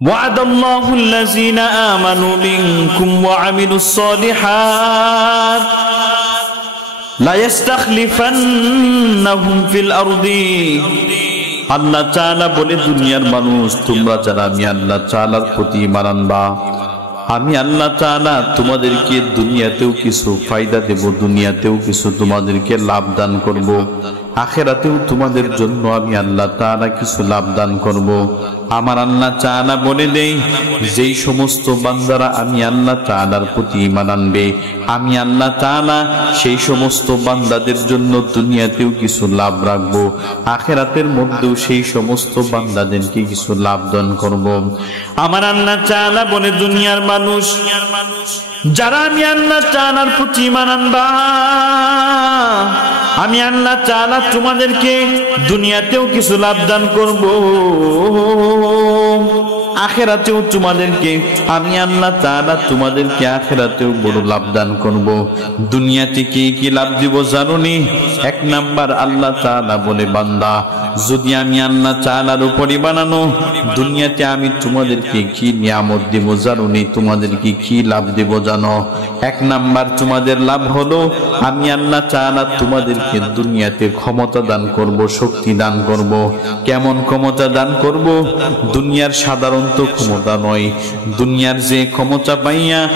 وعد الله الذين آمنوا منكم وعملوا الصالحات لا يستخلفنهم في الأرض আল্লাহ তাআলা বলে দুনিয়ার মানুষ তোমরা যারা আমি আল্লাহ তাআলার প্রতি ঈমান আনবা আমি আল্লাহ তাআলা তোমাদেরকে দুনিয়াতেও কিছু ফায়দা দেব দুনিয়াতেও কিছু তোমাদেরকে লাভ দান করব আখিরাতেও তোমাদের জন্য আমি আল্লাহ তাআলা কিছু লাভ দান করব আমার আল্লাহ তাআলা বলে দেই যেই সমস্ত বান্দারা আমি আল্লাহ তাআলার প্রতি ঈমান আনবে আমি আল্লাহ তাআলা সেই সমস্ত বান্দাদের জন্য দুনিয়াতেও কিছু লাভ রাখবো আখিরাতের মধ্যেও সেই সমস্ত বান্দাদেরকে কিছু লাভ দান করব আমার আল্লাহ তাআলা বলে দুনিয়ার মানুষ যারা আমি আল্লাহ তাআলার প্রতি ঈমান আনবা আমি আল্লাহ তাআলা তোমাদেরকে দুনিয়াতেও কিছু লাভ দান করব আখিরাতেও তোমাদেরকে আমি আল্লাহ তাআলা তোমাদেরকে আখিরাতেও বড় লাভ দান করব দুনিয়াতে কি লাভ দিব জানোনি এক নাম্বার আল্লাহ তাআলা বলে বান্দা যদি আমি আল্লাহ তাআলার উপরই বানানো দুনিয়াতে আমি তোমাদেরকে কি নিয়ামত দেব জানোনি তোমাদেরকে কি লাভ দেব জানো এক নাম্বার তোমাদের লাভ হলো আমি আল্লাহ তাআলা তোমাদেরকে দুনিয়াতে ক্ষমতা দান করব শক্তি দান করব কেমন ক্ষমতা দান করব দুনিয়ার সাধারণ ক্ষমতা নয় দুনিয়ার যে ক্ষমতা পাইয়া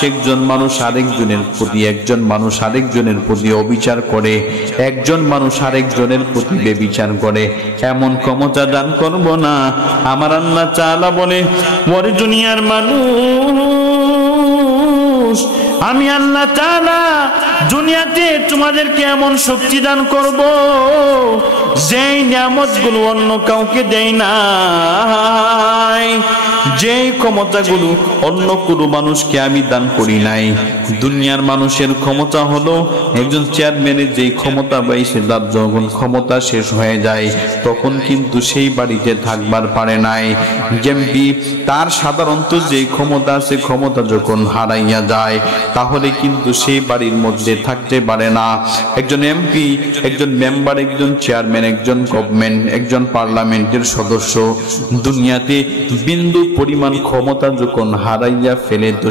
একজন মানুষ আরেকজনের প্রতি অবিচার করে একজন মানুষ আরেকজনের প্রতি বেবিচার করে এমন ক্ষমতা দান করব না আমার আল্লাহ তাআলা বলে ওরে দুনিয়ার মানুষ আমি আল্লাহ তাআলা দুনিয়াতে তোমাদেরকে এমন শক্তি দান করব যেই নিয়ামতগুলো অন্য কাউকে দেই নাই যেই ক্ষমতাগুলো অন্য কোনো মানুষকে আমি দান করি নাই দুনিয়ার মানুষের ক্ষমতা হলো একজন চেয়ারম্যানের যেই ক্ষমতা পাইছে তার যখন ক্ষমতা শেষ হয়ে যায় তখন কিন্তু সেই বাড়িতে থাকবার পারে নাই যেমনি তার সাধারণত যেই ক্ষমতা আছে ক্ষমতা যখন হারাইয়া যায় তাহলে কিন্তু সেই বাড়ির মধ্যে থাকতে পারে না একজন এমপি একজন মেম্বার একজন চেয়ারম্যান একজন গভর্নমেন্ট একজন পার্লামেন্টের সদস্য দুনিয়াতে বিন্দু পরিমাণ ক্ষমতা যখন হারাইয়া ফেলে তো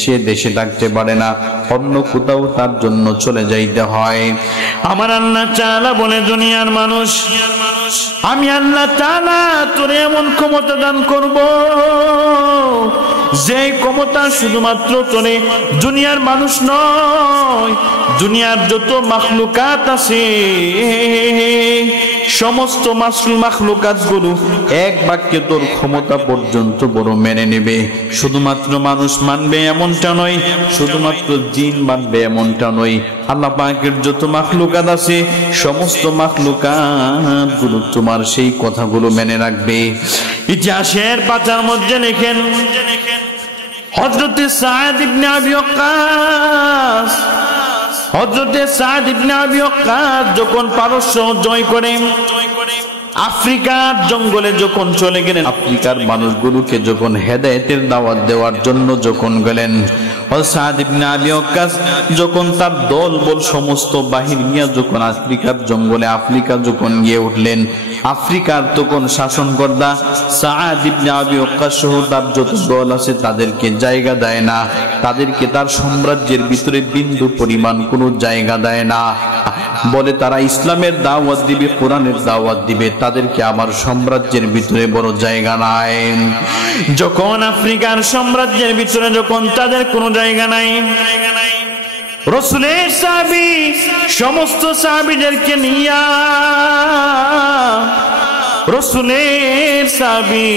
সে দেশে থাকতে পারে না অন্য কোথাও তার জন্য চলে যাইতে হয় আমার আল্লাহ তাআলা বলে দুনিয়ার মানুষ আমি আল্লাহ তাআলা তোরে এমন ক্ষমতা দান করব যে ক্ষমতা শুধুমাত্র তোরে দুনিয়ার মানুষ নয় দুনিয়ার যত মাখলুকাত আছে সমস্ত মাখলুকাত গুলো এক বাক্যে তোর ক্ষমতা পর্যন্ত বড় মেনে নেবে শুধুমাত্র মানুষ মানবে এমনটা নয় শুধুমাত্র জিন মানবে এমনটা নয় আল্লাহ পাকের যত মাখলুকাত আছে সমস্ত মাখলুকাত গুলো তোমার সেই কথাগুলো মেনে রাখবে ইতিহাসের পাতার মধ্যে লেখেন হযরতে সাদ ইবনে আবি ওয়াক্কাস যখন পারস্য জয় করে আফ্রিকার জঙ্গলে যখন চলে গেলেন আফ্রিকার মানুষগুলোকে যখন হেদায়েতের দাওয়াত দেওয়ার জন্য যখন গেলেন সাদ ইবনে আবি ওয়াক্কাস যখন তার দলবল সমস্ত বাহিনী নিয়ে যখন আফ্রিকার জঙ্গলে আফ্রিকা যখন গিয়ে উঠলেন আফ্রিকার তখন শাসনকর্তা সাদ ইবনে আবি ওয়াক্কাস সহ তার যত দল আছে তাদেরকে জায়গা দেয় না তাদেরকে তার সাম্রাজ্যের ভিতরে বিন্দু পরিমাণ কোনো জায়গা দেয় না বলে তারা ইসলামের দাওয়াত দিবে কোরআনের দাওয়াত দিবে তাদেরকে আমার সাম্রাজ্যের ভিতরে বড় জায়গা নাই যখন আফ্রিকার সাম্রাজ্যের ভিতরে যখন তাদের কোনো জায়গা নাই রাসূলের সাহাবী সমস্ত সাহাবীদেরকে নিয়া রাসূলের সাহাবী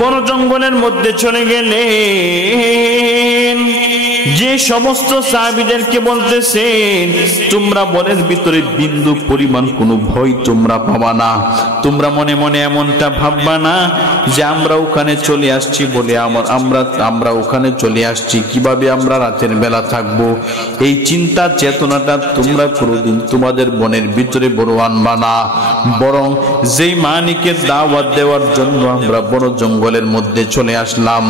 বড় জঙ্গলের মধ্যে চলে গেলেন যে সমস্ত সাহাবীদেরকে বলতেছেন তোমরা বনের ভিতরে বিন্দু পরিমাণ কোনো ভয় তোমরা পাবা না তোমরা মনে মনে এমনটা ভাববা না যে আমরা ওখানে চলে আসছি বলে আমরা ওখানে চলে আসছি কিভাবে আমরা রাতের বেলা থাকবো এই চিন্তা চেতনাটা তোমরা কোনোদিন তোমাদের বনের ভিতরে বড় আনবা না বরং যেই মালিকের দাওয়াত দেওয়ার জন্য আমরা বড় জঙ্গলের মধ্যে চলে আসলাম,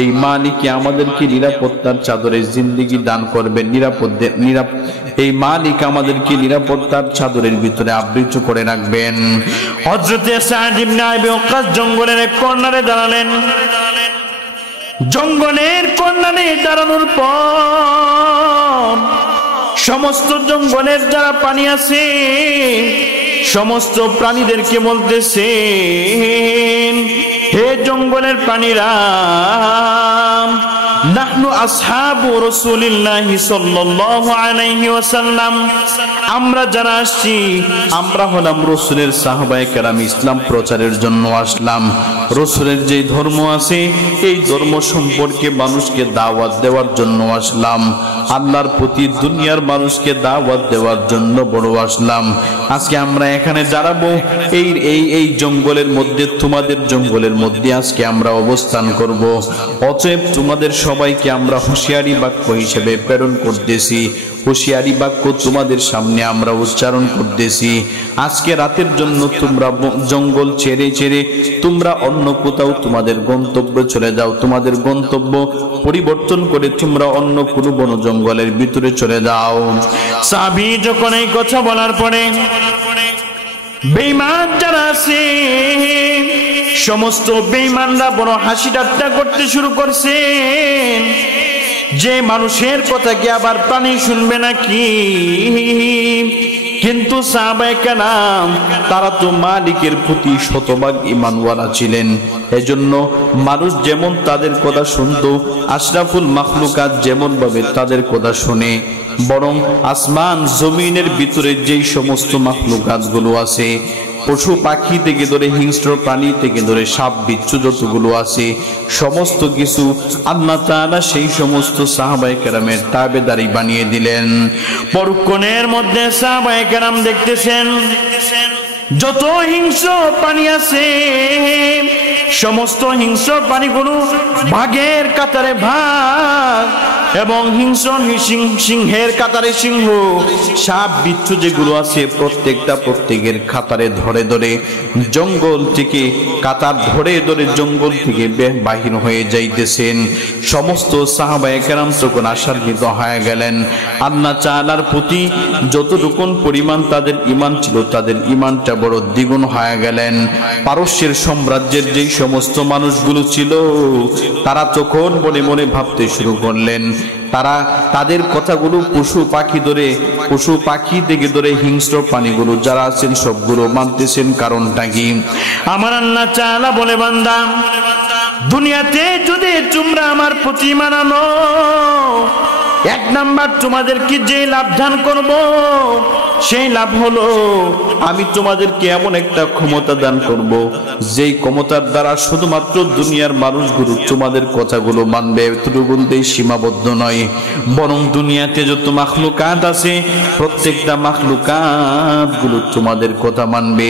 এই মালিকই আমাদেরকে নিরাপত্তার চাদরে জিন্দেগি দান করবেন। এই মালিক আমাদেরকে নিরাপত্তার চাদরের ভিতরে আবৃত করে রাখবেন। হযরত সাদ ইবনে আবি ওয়াক্কাস জঙ্গলের এক কর্নারে দাঁড়ালেন। জঙ্গলের কর্নারে দাঁড়ানোর পর সমস্ত জঙ্গলের যারা প্রাণী আছে সমস্ত প্রাণীদেরকে বলতেছেন, হে জঙ্গলের প্রাণীরা, নাহনু আসহাবু রাসূলিল্লাহি সাল্লাল্লাহু আলাইহি ওয়াসাল্লাম, আমরা যারা আসছি আমরা হলাম রাসূলের সাহাবায়ে কেরাম, ইসলাম প্রচারের জন্য আসলাম। রাসূলের যে ধর্ম আছে এই ধর্ম সম্পর্কে মানুষকে দাওয়াত দেওয়ার জন্য আসলাম। আল্লাহর প্রতি দুনিয়ার মানুষকে দাওয়াত দেওয়ার জন্য বড় আসলাম। আজকে আমরা এখানে দাঁড়াবো এই জঙ্গলের মধ্যে, তোমাদের জঙ্গলের মধ্যে আজকে আমরা অবস্থান করব। অতএব তোমাদের সবাইকে আমরা হুঁশিয়ারি বাক্য হিসেবে প্রেরণ করতেছি। হুঁশিয়ারি বাক্য তোমাদের সামনে আমরা উচ্চারণ করতেছি। আজকে রাতের জন্য তোমরা জঙ্গল ছেড়ে ছেড়ে তোমরা অন্য কোথাও তোমাদের গন্তব্য চলে যাও। তোমাদের গন্তব্য পরিবর্তন করে তোমরা অন্য কোনো বন জঙ্গলের ভিতরে চলে যাও। সাহাবী যখন এই কথা বলার পরে বেঈমান যারা আছে সমস্ত বেঈমানরা বড় হাসি ঠাট্টা করতে শুরু করছে, যে মানুষের কথা কি আবার প্রাণী শুনবে নাকি? কিন্তু সাহাবায়ে কেরাম তারা তো মালিকের প্রতি শতভাগ ঈমানওয়ালা ছিলেন। এজন্য মানুষ যেমন তাদের কথা শুনতো, আশরাফুল মাখলুকাত যেমন ভাবে তাদের কথা শুনে, বরং আসমান জমিনের ভিতরে যেই সমস্ত মাখলুকাত গুলো আছে, পশু পাখি থেকে ধরে হিংস্র প্রাণী থেকে ধরে সাপ বিচ্ছু যতগুলো আছে সমস্ত কিছু আল্লাহ তাআলা সেই সমস্ত সাহাবায়ে কেরামের তাবেদারি বানিয়ে দিলেন। পরক্ষণের মধ্যে সাহাবায়ে কেরাম দেখতেছেন যত হিংস্র প্রাণী আছে সমস্ত হিংস্র প্রাণীগুলো ভাগের কাতারে ভাগ, এবং সিংহের কাতারে সিংহ, সাপ বিচ্ছু যেগুলো আছে প্রত্যেকের কাতারে ধরে ধরে জঙ্গল থেকে কাতার ধরে ধরে জঙ্গল থেকে বাহির হয়ে যাইতেছেন। সমস্ত সাহাবায়ে কেরাম তখন আশান্বিত হয়ে গেলেন। আল্লাহ তাআলার প্রতি যতটুকুন পরিমাণ তাদের ঈমান ছিল তাদের ঈমানটা বড় দ্বিগুণ হয়ে গেলেন। পারস্যের সাম্রাজ্যের যেই সমস্ত মানুষগুলো ছিল তারা তখন মনে মনে ভাবতে শুরু করলেন, তারা তাদের কথাগুলো পশু পাখি থেকে ধরে হিংস্র প্রাণীগুলো যারা আছেন সবগুলো মানতেছেন। কারণটা কি? আমার আল্লাহ তাআলা বলে, বান্দা, দুনিয়াতে যদি তোমরা আমার প্রতি মানানো, এক নাম্বার তোমাদেরকে যে লাভ দান করব সেই লাভ হলো আমি তোমাদেরকে এমন একটা ক্ষমতা দান করব যেই ক্ষমতার দ্বারা শুধুমাত্র দুনিয়ার মানুষগুলো তোমাদের কথাগুলো মানবে। এতটুকু সীমাবদ্ধ নয়, বরং দুনিয়াতে যত মাখলুকাত আছে প্রত্যেকটা মাখলুকাত গুলো তোমাদের কথা মানবে।